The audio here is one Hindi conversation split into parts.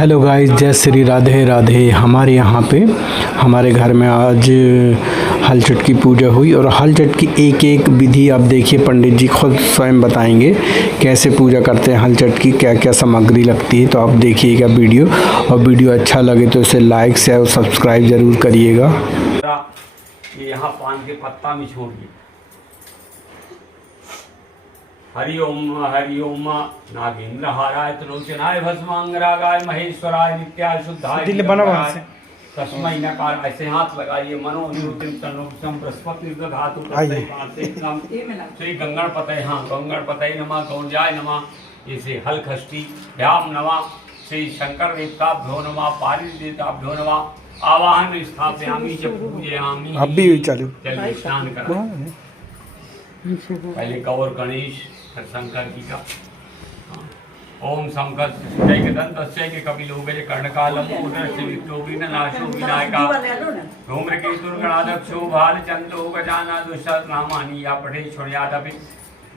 हेलो गाइस, जय श्री राधे राधे। हमारे यहाँ पे हमारे घर में आज हल चट की पूजा हुई और हल चट की एक एक विधि आप देखिए, पंडित जी खुद स्वयं बताएंगे कैसे पूजा करते हैं हल चट की, क्या क्या सामग्री लगती है। तो आप देखिएगा वीडियो, और वीडियो अच्छा लगे तो इसे लाइक शेयर और सब्सक्राइब ज़रूर करिएगा। यहाँ पान के पत्ता में छोड़िए। हरि ओम नागेंद्र हाराय त्रिलोचनाय भस्मांगरागाय महेश्वराय नित्याय शुद्धाय तस्मै नकार। ऐसे हाथ लगाइए। मनो निरुद्धिम तन्नोक्षम बृहस्पति धातु श्री गंगणपतये गंगणपतये नमः गौंजाय नमः। इसे हल खष्टी भ्याम नमः। श्री शंकर देवताभ्यो नमः। पारिज देवताभ्यो नमः। आवाहन स्थापयामि च पूजयामि। अभी चालू चलिए स्नान करा। पहले गौर गणेश, फिर शंकर जी का। ओम शंकर जय कपिलोगज कर्णकालम उदरस्य विष्णुविन नाशो विनायका धूम्रकेतुर्गणाध्यक्षो भालचंद्रो गजानन दुष्टनामानि या पठे शृणुयादपि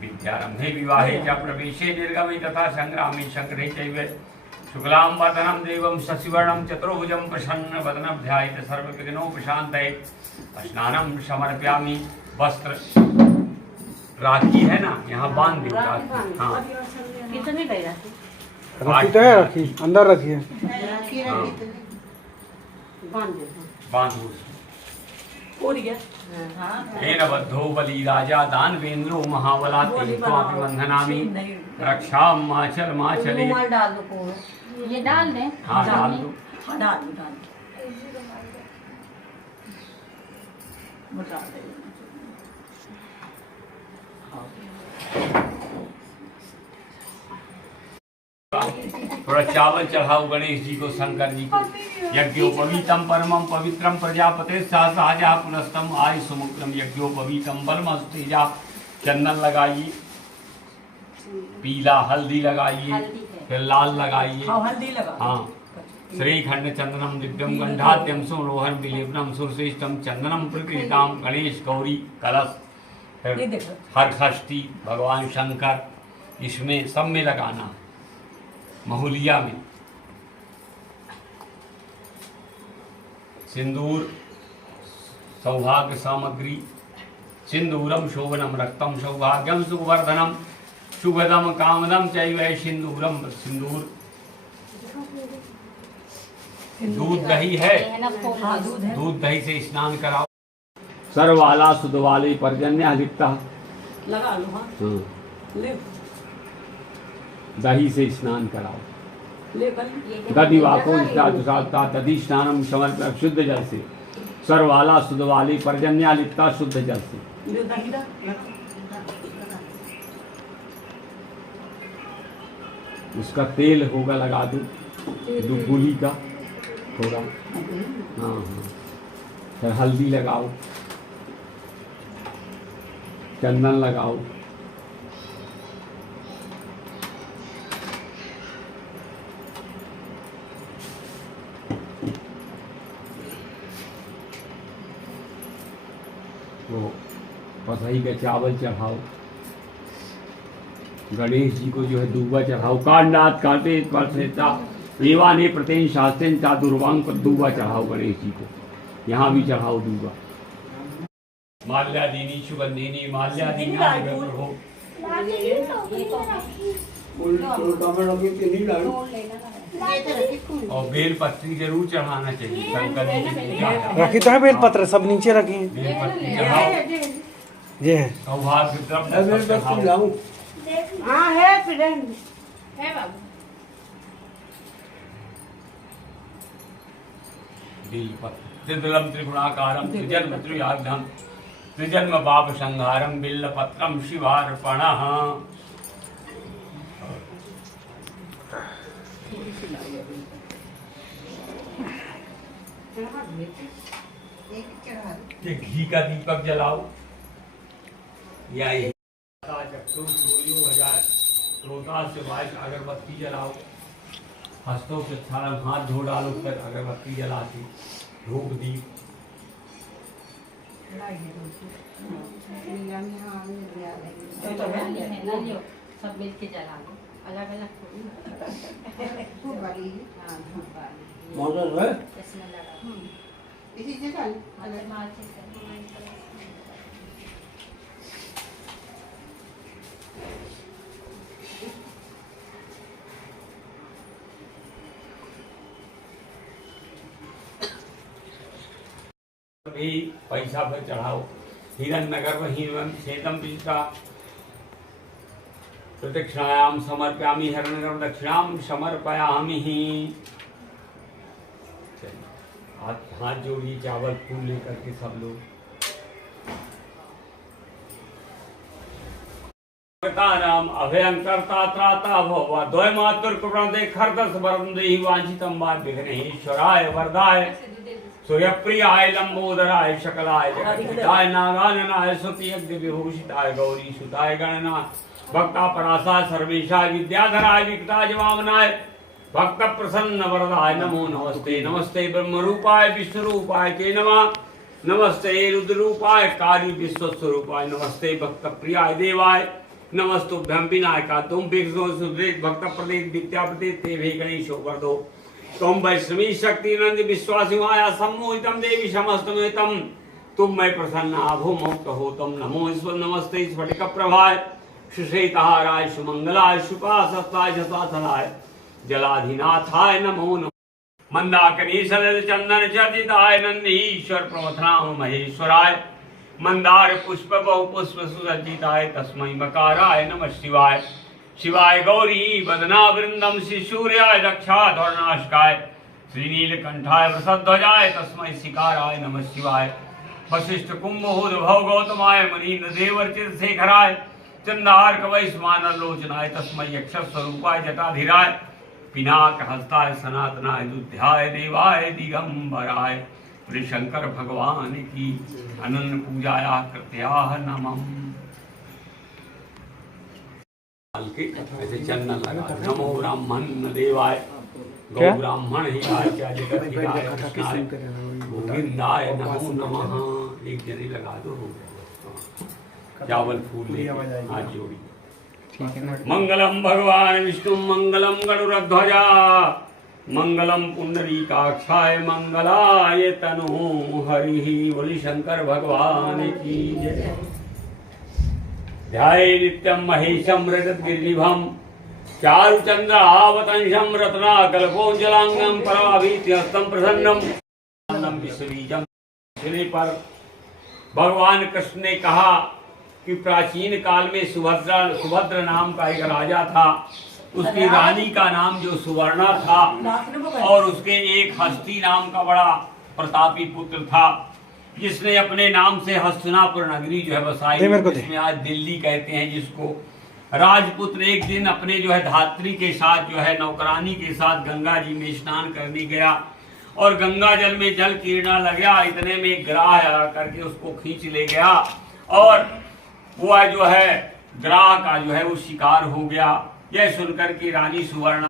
विद्यारंभे विवाहे च प्रवेशे निर्गमे तथा संग्रामे शंकरे चैव शुक्लां वदनं देवं शशिवर्णं चतुर्भुजं प्रसन्नवदनं ध्यायेत् सर्वविघ्नोपशान्तये। स्नानं समर्पयामि। वस्त्र राखी है ना, यहाँ बांध दो राखी। हाँ, कितने गई राखी? राखी तो है, राखी अंदर रखिए। बांध बद्धो बलि राजा दानवेंद्रो महाबला तेनत्वापि वंदनामि। रक्षां माचल माचले। ये डाल दें। हाँ डाल दो। थोड़ा चावल चढ़ाओ गणेश जी को, शंकर जी को। यज्ञोपवीतम परमं पवित्रम प्रजापते सहसा पुनस्तम आय सुमुक्रम यज्ञोपवीतम बलमस्तेजा। चंदन लगाइए, पीला हल्दी लगाइए, फिर लाल लगाइए। हाँ, श्रीखंड चंदनम दिव्यम गंधाद्यम सुरोहन विलेपनम सुरश्रेष्ठम चंदनम प्रकृताम गणेश गौरी कलश। फिर हर षष्ठी भगवान शंकर, इसमें सब में लगाना। महुलिया में सिंदूर सौभाग्य सामग्री। सिंदूरम शोभनम रक्तम सौभाग्यम सुवर्धनम शुभदम कामदम चैव सिंदूरम। सिंदूर दूध दही है, दूध दही से स्नान कराओ। सर्वाला सुधवाले पर्जन्य लिखता लगा लो। हाँ, दही से स्नान कराओ। दधि वाको दधि स्नानम समर्पय शुद्ध जल से। सर्वाला सुधवाली पर्जन्या लिखता शुद्ध जल से। उसका तेल होगा लगा दो, दुगुली का थोड़ा। हाँ हाँ, फिर हल्दी लगाओ, चंदन लगाओ। तो पसही का चावल चढ़ाओ। गणेश जी को जो है दूबा चढ़ाओ। कांडात काटे परसेता एवाने प्रतेन शास्त्रेन ता दुर्वांग पर दूबा चढ़ाओ गणेश जी को। यहाँ भी चढ़ाओ दूबा। माल्यादीनी सुगंधिनी माल्यादीनी हो। और बेल पत्री जरूर चढ़ाना चाहिए। शंकर जी की पूजा है। रखी तो है बेल पत्र, सब नीचे रखी है। बेल पत्री चढ़ाओ। ये है सौभाग्य चढ़ाओ। हाँ है फ्रेंड है बाबू। त्रिदलम त्रिगुणाकारम त्रिजन्म त्रियाग्धम त्रिजन्म पाप संहारम बिल्लपत्रम शिवार्पणः। घी का दीपक जलाओ। या अगरबत्ती जलाओ। हस्तों से हाथ धो डालो, फिर अगरबत्ती जला के धूप दीप। सब मिल के जला लो, अलग अलग थोड़ी। वाली है। हाँ धूप वाली मोटर है इसमें लगा इसी से चल भी पैसा पर चढ़ाओ। हिरण्य नगर वही छेदम बीता प्रदक्षिणायाम समर्पयामि हिरण्यनगर दक्षिणाम समर्पयामि। हाथ जोड़िए, चावल फूल लेकर के सब लोग। नाम अभयंकर्ता त्राता भव द्वय मातुर कृपणदे खरदस वरम देहि वांछितम वा विघ्नेश्वराय वरदाय सूर्यप्रियाय लंबोदराय शकलाय जगद्धाय नागाननाय स्तुति यज्ञ विभूषिताय गौरी सुताय गणना भक्ता परासाय सर्वेशाय विद्याधराय विकटाय वामनाय भक्त प्रसन्न वरदाय नमो नमस्ते। नमस्ते ब्रह्म रूपाय विष्णु रूपाय ते नमः। नमस्ते रुद्र रूपाय काली विश्वस्वरूपाय। नमस्ते भक्त प्रियाय देवाय नमस्तुभ्यं विनायका तुम विघ्नो सुदृढ़ भक्त प्रदेश विद्यापति ते भी गणेशो वर्धो तुम वैष्णवी शक्ति नंद विश्वासी माया सम्मोहितम देवी समस्तमितम तुम मैं प्रसन्न आभो मुक्त हो तुम नमो ईश्वर। नमस्ते स्फटिक प्रभाय सुश्रेताहाराय सुमंगलाय शुकासस्ताय जसाथलाय जलाधिनाथाय नमो नमः। मंदाकिनी सलिल चंदन चर्चिताय नंदीश्वर प्रवथनाम महेश्वराय मंदार पुष्प बहु पुष्प सुसज्जिताय तस्मै मकाराय नमः शिवाय। शिवाय गौरी वदना वृंदम शिशूर्याय दक्षाधर्णाशकाय श्रीनीलकंठाय वृषध्वजाय तस्मै शिकाराय नमः शिवाय। वशिष्ठ कुंभोद्भव गौतमाय मनीन्द्र देवर्चित शेखराय चंदार्क वैश्वानर लोचनाय तस्मै यक्षस्वरूपाय जटाधिराय पिनाक हस्ताय सनातनाय दुध्याय देवाय दिगंबराय। श्री शंकर भगवान की अनंत पूजाया कृत्याह नमः। ऐसे चंदन लगा नमो ब्राह्मण देवाय गौ ब्राह्मण हिताय जगत हिताय कृष्णाय गोविंदाय नमो नमः। एक जने लगा दो हो गया। चावल फूल ले हाथ जोड़ी। मंगलम भगवान विष्णु मंगलम गरुड़ध्वजा मंगलम पुंडरीकाक्षाय मंगलाय तनु हरि। बोली शंकर भगवान की जय। ध्याये नित्यं महेशं रजतगिरिनिभं चारुचंद्र आवतंशं रत्नाकल्पोज्ज्वलांगं पराभीत्यस्तं प्रसन्नं विश्वबीजं। पर भगवान कृष्ण ने कहा कि प्राचीन काल में सुभद्र नाम का एक राजा था। उसकी रानी का नाम जो सुवर्णा था और उसके एक हस्ती नाम का बड़ा प्रतापी पुत्र था जिसने अपने नाम से हस्तिनापुर नगरी जो है बसाई, जिसमें आज दिल्ली कहते हैं जिसको। राजपुत्र एक दिन अपने जो है धात्री के साथ जो है नौकरानी के साथ गंगा जी में स्नान करने गया और गंगा जल में जल कीड़ना लग गया। इतने में ग्राह करके उसको खींच ले गया और वो जो है ग्राह का जो है वो शिकार हो गया। यह सुनकर के रानी सुवर्णा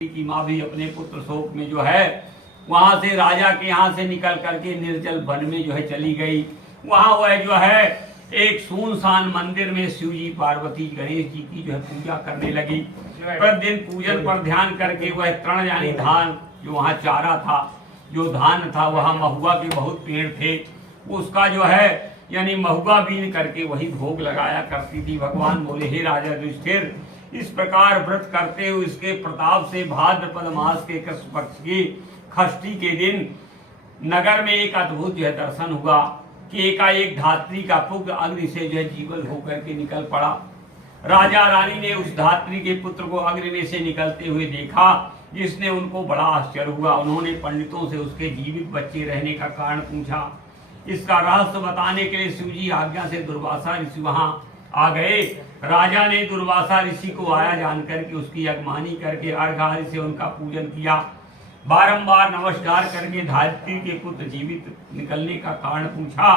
की माँ भी अपने पुत्र शोक में जो है वहां से राजा के यहाँ से निकल करके निर्जल वन में जो है चली गई। वहां वह जो है एक सुनसान मंदिर में शिव जी पार्वती गणेश जी की जो है पूजा करने लगी। प्रतिदिन पूजन पर ध्यान करके वह तृण यानी धान जो वहाँ चारा था, जो धान था, वहाँ महुआ के बहुत पेड़ थे, उसका जो है यानी महुआ बीन करके वही भोग लगाया करती थी। भगवान बोले हे राजा युधिष्ठिर, इस प्रकार व्रत करते हुए इसके प्रताप से भाद्रपद मास के कृष्ण पक्ष की षष्ठी के दिन नगर में एक अद्भुत जो है दर्शन हुआ कि एकाएक धात्री का पुत्र अग्नि से जो है जीवल होकर के निकल पड़ा। राजा रानी ने उस धात्री के पुत्र को अग्नि में से निकलते हुए देखा, जिसने उनको बड़ा आश्चर्य हुआ। उन्होंने पंडितों से उसके जीवित बच्चे रहने का कारण पूछा। इसका रहस्य बताने के लिए शिवजी आज्ञा से दुर्वासा ऋषि वहां आ गए। राजा ने दुर्वासा ऋषि को आया जानकर के उसकी अगमानी करके अर्घ्य से उनका पूजन किया। बारंबार नमस्कार करके धात्री के पुत्र जीवित निकलने का कारण पूछा।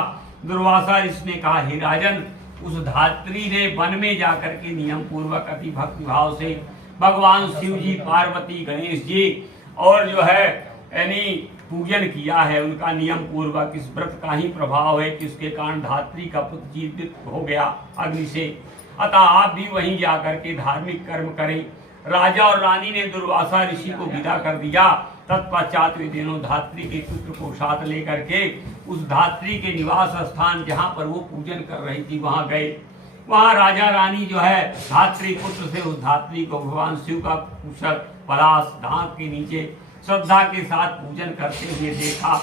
दुर्वासा ऋषि ने कहा हे राजन, उस धात्री ने वन में जाकर के नियम पूर्वक अति भक्ति भाव से भगवान शिव जी, पार्वती, गणेश जी और जो है यानी पूजन किया है। उनका नियम पूर्वक इस व्रत का ही प्रभाव है कि उसके कारण धात्री का पुत्र जीवित हो गया अग्नि से। अतः आप भी वहीं जाकर के धार्मिक कर्म करें। राजा और रानी ने दुर्वासा ऋषि को विदा कर दिया। तत्पश्चात वे दोनों धात्री के पुत्र को साथ लेकर के उस धात्री के निवास स्थान जहाँ पर वो पूजन कर रही थी वहाँ गए। वहाँ राजा रानी जो है धात्री पुत्र से उस धात्री को भगवान शिव का कुशल पलाश दांत के नीचे श्रद्धा के साथ पूजन करते हुए देखा।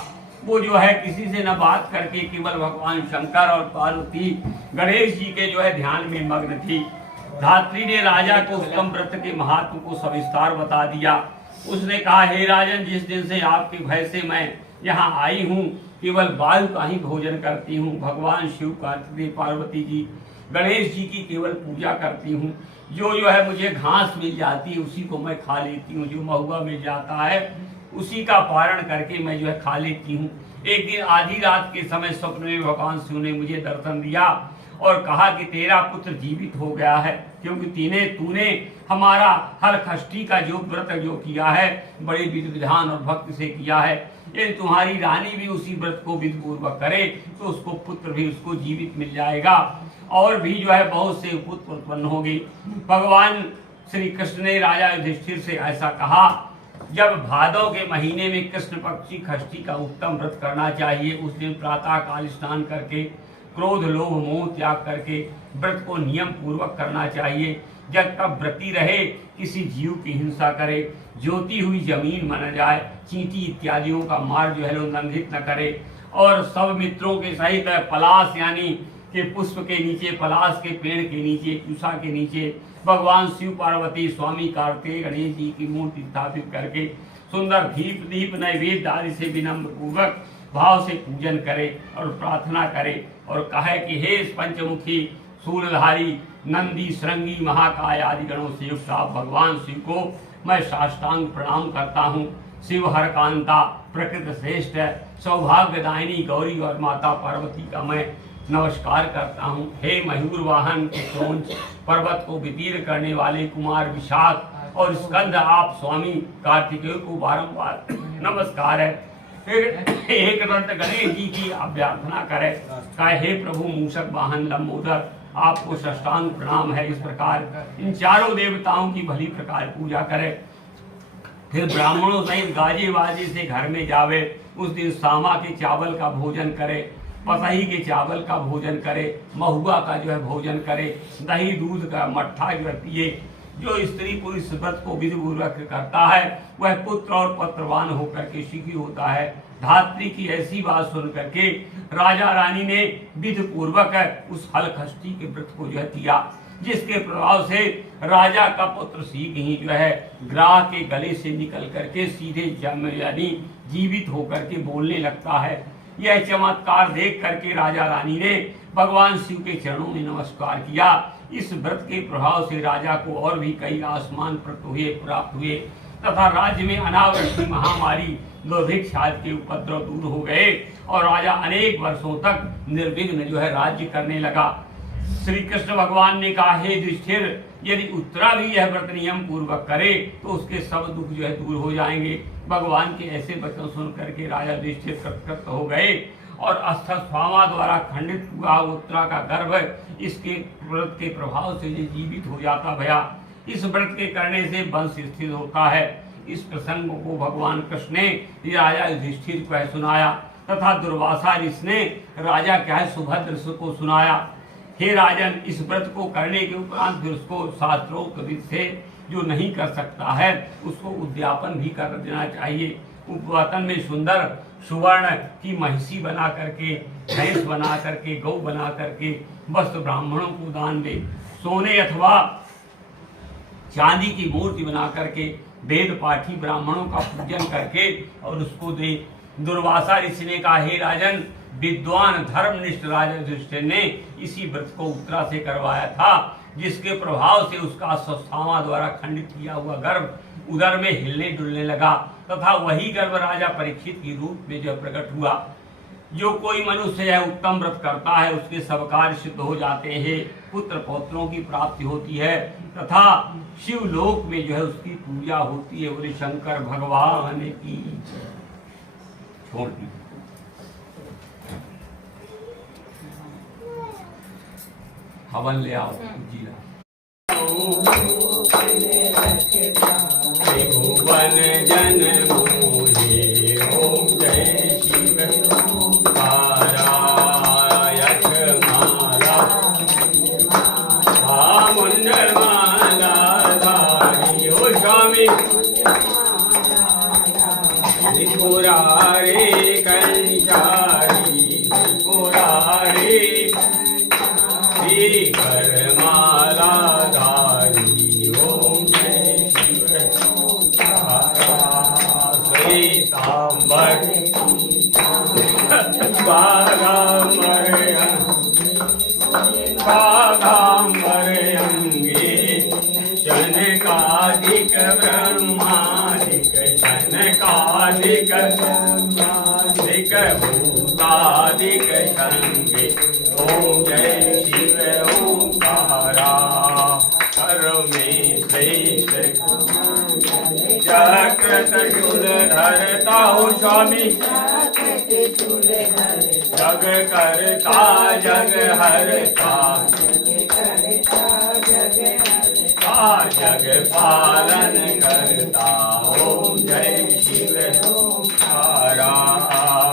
वो जो है किसी से न बात करके केवल भगवान शंकर और पार्वती गणेश जी के जो है ध्यान में मग्न थी। धात्री ने राजा को उत्तम व्रत के महत्व को सविस्तार बता दिया। उसने कहा, हे राजन, जिस दिन से आपके भय से मैं यहाँ आई हूँ केवल वायु का ही भोजन करती हूँ। भगवान शिव कार्तिकेय पार्वती जी गणेश जी की केवल पूजा करती हूँ। जो है मुझे घास मिल जाती है उसी को मैं खा लेती हूँ। जो महुआ मिल जाता है उसी का पारण करके मैं जो है खा लेती हूँ। एक दिन आधी रात के समय स्वप्न में भगवान शिव ने मुझे दर्शन दिया और कहा कि तेरा पुत्र जीवित हो गया है, क्योंकि तूने हमारा हर खष्टी का जो व्रत जो किया है बड़े विधि विधान और भक्ति से किया है। यदि तुम्हारी रानी भी उसी व्रत को विधि पूर्वक करे तो उसको पुत्र भी उसको जीवित मिल जाएगा और भी जो है बहुत से पुत्र उत्पन्न होगी। भगवान श्री कृष्ण ने राजा युधिष्ठिर से ऐसा कहा। जब भादव के महीने में कृष्ण पक्ष की खष्टी का उत्तम व्रत करना चाहिए। उस दिन प्रातः काल स्नान करके क्रोध लोभ मोह त्याग करके व्रत को नियम पूर्वक करना चाहिए। जब तक व्रती रहे किसी जीव की हिंसा करे, ज्योति हुई जमीन माना जाए, चींटी इत्यादियों का मार्ग जो है उल्लंघित न करे और सब मित्रों के सहित पलाश यानी के पुष्प के नीचे, पलाश के पेड़ के नीचे, कुशा के नीचे भगवान शिव पार्वती स्वामी कार्तिकेय गणेश जी की मूर्ति स्थापित करके सुंदर दीप नैवेद्य आदि से विनम्र पूर्वक भाव से पूजन करे और प्रार्थना करे और कहे कि हे पंचमुखी सूर्यधारी नंदी श्रृंगी महाकाय आदि गणों से युक्त आप भगवान शिव को मैं साष्टांग प्रणाम करता हूँ। शिव हर कांता प्रकृति श्रेष्ठ सौभाग्यदायिनी गौरी और माता पार्वती का मैं नमस्कार करता हूँ। हे मयूर वाहन के क्रोंच पर्वत को वितीर्ण करने वाले कुमार विशाख और स्कंद आप स्वामी कार्तिकेय को बारंबार नमस्कार है। फिर एक दंत गणेश जी की अभ्यर्थना करे, कहे हे प्रभु मूषक वाहन लंबोदर आपको साष्टांग प्रणाम है। इस प्रकार इन चारों देवताओं की भली प्रकार पूजा करे। फिर ब्राह्मणों सहित गाजे बाजे से घर में जावे। उस दिन सामा के चावल का भोजन करे, पतही के चावल का भोजन करे, महुआ का जो है भोजन करे, दही दूध का मट्ठा जो है पिए। जो स्त्री पुरुष व्रत को विधि पूर्वक करता है वह पुत्र और पत्रवान होकर के सुखी होता है। धात्री की ऐसी बात सुन करके राजा रानी ने विधि पूर्वक उस हलखष्टी के व्रत को जो है किया, जिसके प्रभाव से राजा का पुत्र शीघ्र ही जो है ग्राह के गले से निकल करके सीधे यानी जीवित होकर के बोलने लगता है। यह चमत्कार देख करके राजा रानी ने भगवान शिव के चरणों में नमस्कार किया। इस व्रत के प्रभाव से राजा को और भी कई आसमान प्राप्त हुए तथा राज्य में अनावृष्टि महामारी दुर्भिक्ष आदि के उपद्रव दूर हो गए और राजा अनेक वर्षों तक निर्विघ्न जो है राज्य करने लगा। श्री कृष्ण भगवान ने कहा, हे युधिष्ठिर, यदि उत्तरा भी यह व्रत नियम पूर्वक करे तो उसके सब दुख जो है दूर हो जाएंगे। भगवान के ऐसे वचन सुन करके राजा युधिष्ठिर कृतकृत हो गए और अस्थस्वामा द्वारा खंडित हुआ उत्तरा का गर्भ इसके व्रत के प्रभाव से जीवित हो जाता भया। इस व्रत के करने से वंश स्थिर होता है। इस प्रसंग को भगवान कृष्ण ने राजा युधिष्ठिर को सुनाया तथा दुर्वासा ऋषि ने राजा क्या सुभद्र को सुनाया। हे राजन, इस व्रत को करने के उपरांत फिर उसको शास्त्रोक्त विधि से जो नहीं कर सकता है उसको उद्यापन भी कर देना चाहिए। उपवातन में सुंदर सुवर्ण की महिषी बना करके, भैंस बना करके, गौ बना करके वस्त्र ब्राह्मणों को दान दे। सोने अथवा चांदी की मूर्ति बना करके वेद पाठी ब्राह्मणों का पूजन करके और उसको दे। दुर्वासा ऋषि ने कहा, हे राजन, विद्वान धर्मनिष्ठ राजा युधिष्ठिर ने इसी व्रत को उत्तरा से करवाया था, जिसके प्रभाव से उसका अश्वत्थामा द्वारा खंडित किया हुआ गर्भ उदर में हिलने डुलने लगा तथा वही गर्भ राजा परीक्षित के रूप में जो प्रकट हुआ। जो कोई मनुष्य यह उत्तम व्रत करता है उसके सब कार्य सिद्ध हो जाते हैं, पुत्र पौत्रों की प्राप्ति होती है तथा शिव लोक में जो है उसकी पूजा होती है। बोले शंकर भगवान की। छोड़ दी हवन ले आओ जीरा। त्रिभुवन जन मोहे ओम जय शिव ओंकारायठ माला मुंडल माला धारी हो स्वामी त्रिपुरारे कंचारी त्रिपुरारे श्रीकर माला धारी ओम जय शिव श्वेतांबर बागांबर अंगे शनकादिक ब्रह्मादिक शनकादिक ब्रह्मादिक भूतादिक संगे ओम जय शिव ओंकारा में श्रेष्ठ चक्र त्रिशूल धरता हो स्वामी जग करता जग हरता जग पालन करता ओम जय शिव ओंकारा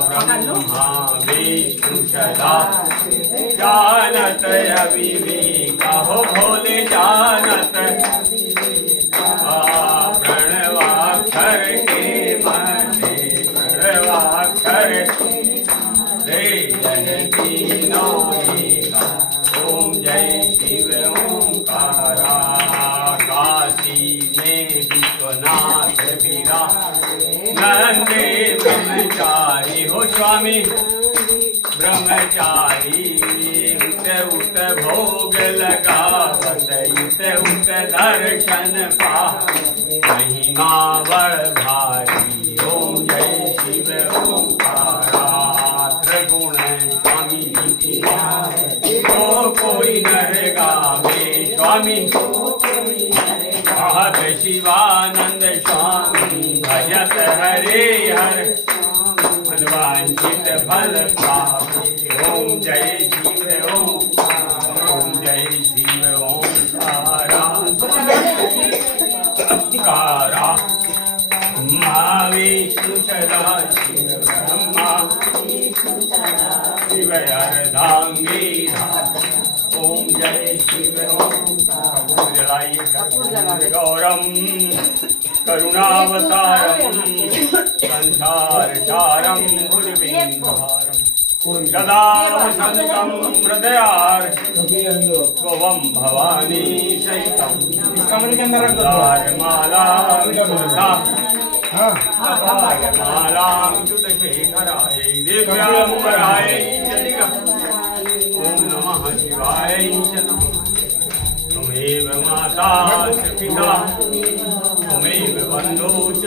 ब्रह्मा विष्णु सदा जानत अविवेका हो भोले जानत प्रणवाक्षर के मध्य प्रणवाक्षर रे तीनों एका ओम जय शिव ओंकारा काशी में विश्वनाथ विरा नंदे ब्रह्मचारी हो स्वामी ब्रह्मचारी उत भोग लगावत उत दर्शन पा महिमा बड़ भारी ओम जय शिव ओंकारा त्रिगुण स्वामी को कोई नर गावे स्वामी कहत शिवानंद स्वामी भजत हरे हर मनवांचित फल पावे ओम जय शिव ओम जय शिव ओंकारा ओंकारा विष्णु सदा शिव ब्रह्मा शिव अर्धांगी ओम जय शिव ओंकारा गौरम करुणावतारम संसार सारम भुजबेन्द्रहारम सदा वसन्तं हृदयार गोवम भवानी सहितं कमरे के अंदर रख दो माला माला शेखराय दिव्यांबराय ओम नमः शिवाय त्वमेव माता च पिता त्वमेव बन्धो च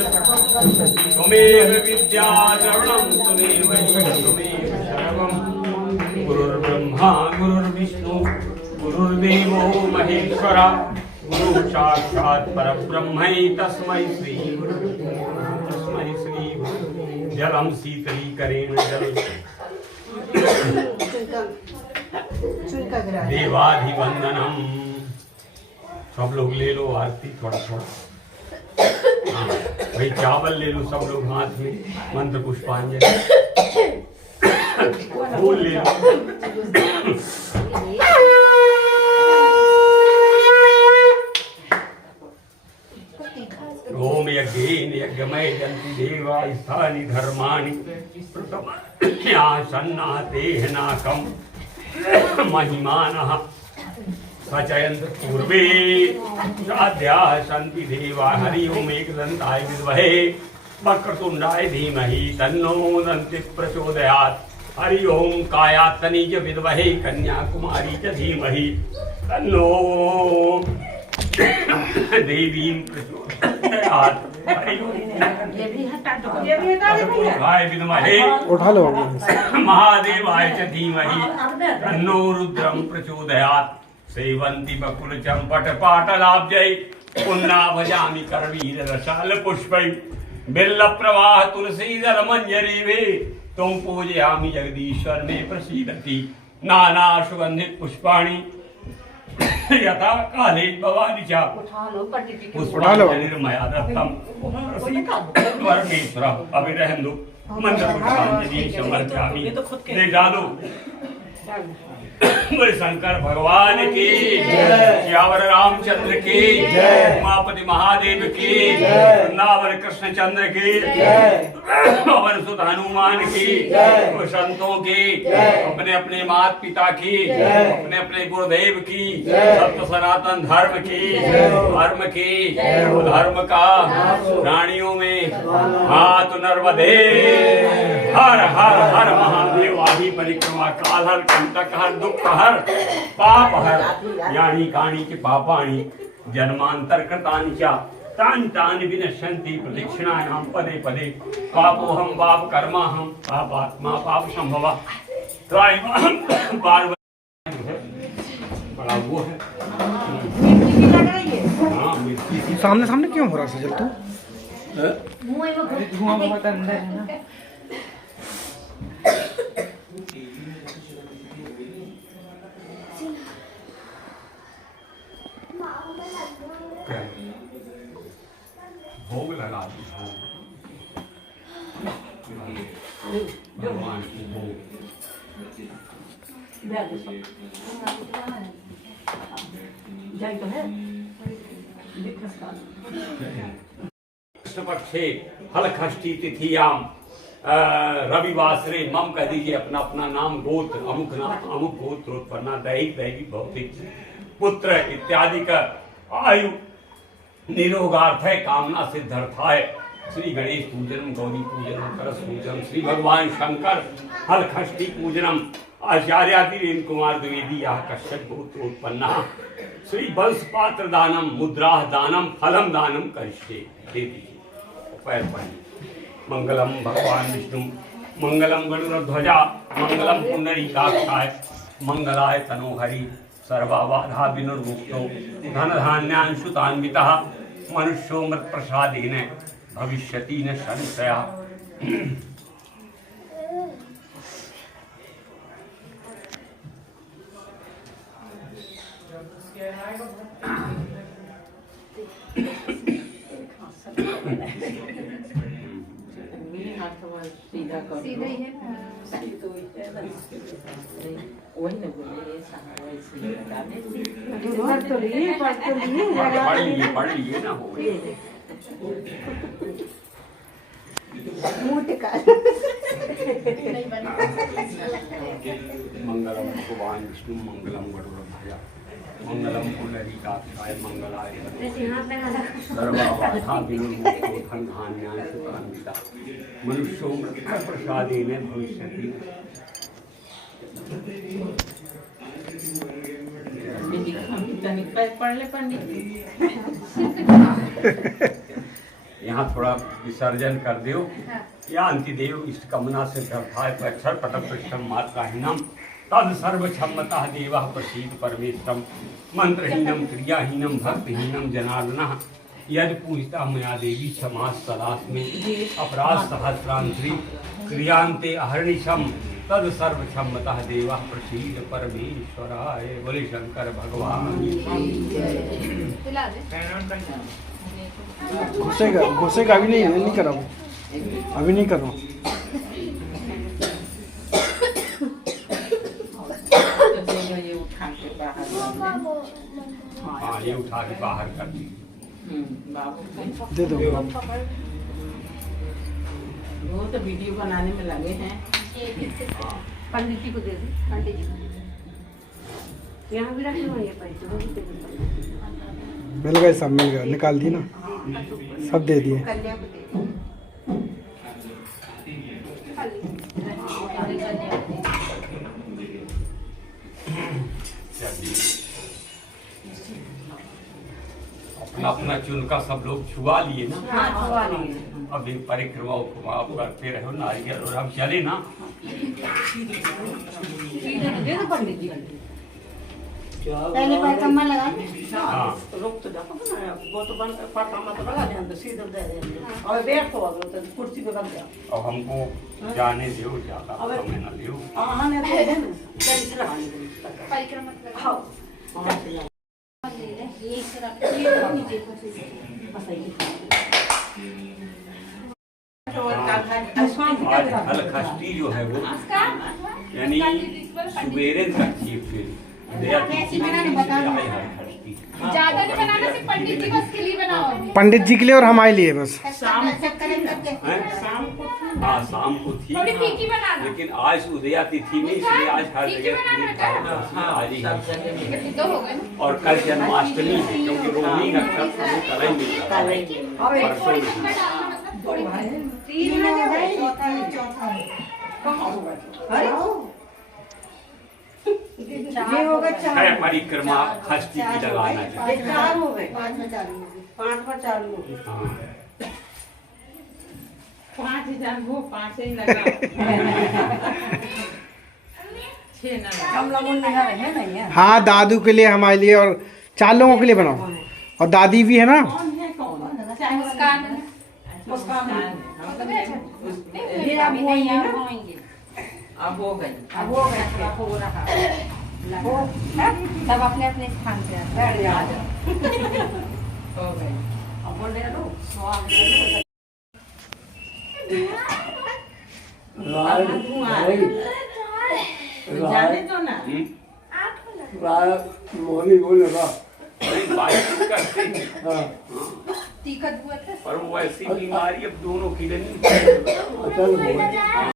त्वमेव विद्या द्रविणं त्वमेव सर्वं गुरुर्ब्रह्मा गुरुर्विष्णु गुरुर्देवो महेश्वरा गुरु साक्षात् परब्रह्मै तस्मै श्री जलम शीतलीकरेण जल देवाधिवंदनम सब लोग ले लो आरती थोड़ा थोड़ा भाई चावल ले लो सब लोग हाथ में मंत्र पुष्पांजलि फूल ले लो ओम यज्ञेन यज्ञमय जन्ति देवा स्थानि धर्माणि प्रथमासन्नातेह नाकं महिमानः सचयन्त पूर्वे साध्याः सन्ति देवा हरि ओम एकदन्ताय विद्महे वक्रतुण्डाय धीमहि तन्नो दन्तिः प्रचोदयात् हरि ओम कायात्तनीच विद्महे कन्याकुमारी च धीमहि तन्नो देवीं प्रचोदयात् हरि ओम विद्महे उठा लो महादेवाय च धीमहि तन्नो रुद्रं प्रचोदयात् सेवन्ति बकुल चंपट पाटलाब्जै पुन्ना भजामि करवीर रसाल पुष्पै बिल्ल प्रवाह तुलसीदल मंजरी वे तुम पूजयामि जगदीश्वर में प्रसीदति नाना सुगंधित पुष्पाणि यथा काले भवानी चा उठा लो पंडित जी के पुष्पांजलिर्मया दत्तम परमेश्वर अभिरहन्दु मंत्र पुष्पांजलि समर्पयामि। ले डालो। बोले शंकर भगवान की श्यावर रामचंद्र की उमापति महादेव की वृंदावन कृष्ण चंद्र की पवन सुत हनुमान की संतों की अपने अपने माता पिता की अपने अपने गुरुदेव की सत्य सनातन धर्म की धर्म का रानियों में हाथ नर्मदे हर हर हर महादेव आदि परिक्रमा काल हर कंटक हर दुख हर पाप हर यानी काणी के पापाणी जन्मांतर कृतानि च तानि तानि विनश्यन्ति प्रदक्षिणायां पदे पदे पापोहम पाप कर्माहम पापात्मा पाप संभवा बार बड़ा वो है। मिर्ची लग रही है। हाँ मिर्ची सामने सामने क्यों हो रहा है सजल तू? मुंह में धुआं बहुत अंदर है ना। भोग लगा दी भगवान की भोग जाए तो है कृष्ण पक्षे हल खष्टी तिथियाम रविवासरे मम कह दीजिए अपना अपना नाम गोत्र अमुक गोत्र उत्पन्ना दैहिक दैविक भौतिक पुत्र इत्यादि का आयु निरोगार्थ कामना सिद्धार्थाय श्री गणेश पूजनम गौरी पूजनम करस पूजनम श्री भगवान शंकर हल खष्टी पूजनम आचार्यादिरेन कुमार द्विवेदी यह कश्यप गोत्र उत्पन्ना श्री वंश पात्र दानम मुद्रा दानम फलम दानम करिष्ये दे दीजिए पैर पानी मंगलम भगवान विष्णु मंगलम गरुड़ध्वजा मंगलम पुंडरीकाक्षाय मंगलाय तनोहरि सर्वाबाधा विनुर्मुक्तो धन धान्यांशुतान्वितः मनुष्यो मृत प्रसादेन भविष्यति न संशया। सीधा कर सीधा ही है ना। वही ना बोले पढ़ लिए ना हो मंगलम भगवान विष्णु मंगलम गरुड़ध्वजा मंगलम पुंडरीकाक्षाय मंगलाय सर्वाबाधा विनुर्मुक्तो धन धान्यांशुतान्वितः मनुष्यो मृत प्रसादेन भविष्यति। पढ़ ले पंडित। यहाँ थोड़ा विसर्जन कर दो या अंतिदेव इष्ट कामना से व्यर्थाय अक्षर पटम पृष्ठम मात्राहीनम तद सर्व क्षमता देव प्रसीद परमेश्वरम मंत्रहीनम क्रियाहीनम भक्तहीनम जनार्दन यदि पूछता मया देवी क्षमास तलाश में अपराध सहस्रांतरी क्रियांते अहर्निशम तद सर्व क्षमता देवा प्रसीद परमेश्वराय। बोले शंकर भगवान। घुसेगा अभी नहीं कर रहा हूँ, अभी नहीं कर रहा हूँ। हाँ ये उठा के बाहर कर दी। दे दो। वो तो वीडियो बनाने में लगे हैं। पंडित जी को दे दो। पंडित जी को यहाँ भी रखे हुए पैसे वो भी दे दो। मिल गए, सब मिल गया, निकाल दी ना, सब दे दिए। कन्या को दे दो। अपना अपना चुनका सब लोग छुआ लिए ना। हाँ, छुआ लिए। अब एक परिक्रमा उपमा आप करते रहो नारियल और हम चले ना। दे दो पंडित जी। पहले परिक्रमा लगा। हाँ रुक तो जाओ ना, वो तो बंद परिक्रमा तो लगा देंगे, सीधे दे देंगे और बैठ तो कुर्सी पे रख जाओ। अब हमको जाने दो, ज्यादा समय न दो। हाँ, नहीं तो दे देना, जल्दी से लगाने दो परिक्रमा। हाँ। ये इस तरह ये नीचे बस आज हलखष्टी जो है वो यानी सुबेरे तक थी फिर ज्यादा नहीं बनाना, सिर्फ पंडित जी बस के लिए बनाओ अभी। पंडित जी के लिए और हमारे लिए बस। शाम को हाँ शाम को थी, थोड़ी फीकी बनाना। लेकिन आज उदया तिथि में इसलिए आज हर जगह पूरी आज ही है। तो हो गए ना। और कल जन्माष्टमी है क्योंकि रोहिणी नक्षत्र में कल ही मिलता है। परसों में। तीन हो गए, चौथा है, चौथा है। ये हो गए चार। है परिक्रमा खष्टी की लगाना चाहिए। चार हो गए, पांच में चालू हो गए, पांच पर चालू हो गए। हाँ। 5000 वो 5 ही लगा। 6 ना लगा। हम लोग निकाल रहे हैं नहीं है। हाँ दादू के लिए, हमारे लिए और 4 लोगों के लिए बनाओ। और दादी भी है ना। मुस्कान फिर आप होएंगे ना, होएंगे। अब हो गई। अब हो गया, थोड़ा हो रहा हो, सब अपने अपने स्थान पे बैठ जाओ। हो गई। अब बोल रहे लो, जाने दो ना। मोहनी बोलेगा बड़ी बात करते हैं। हाँ तीखा हुआ था। पर वो ऐसी बीमारी अब दोनों की नहीं। असल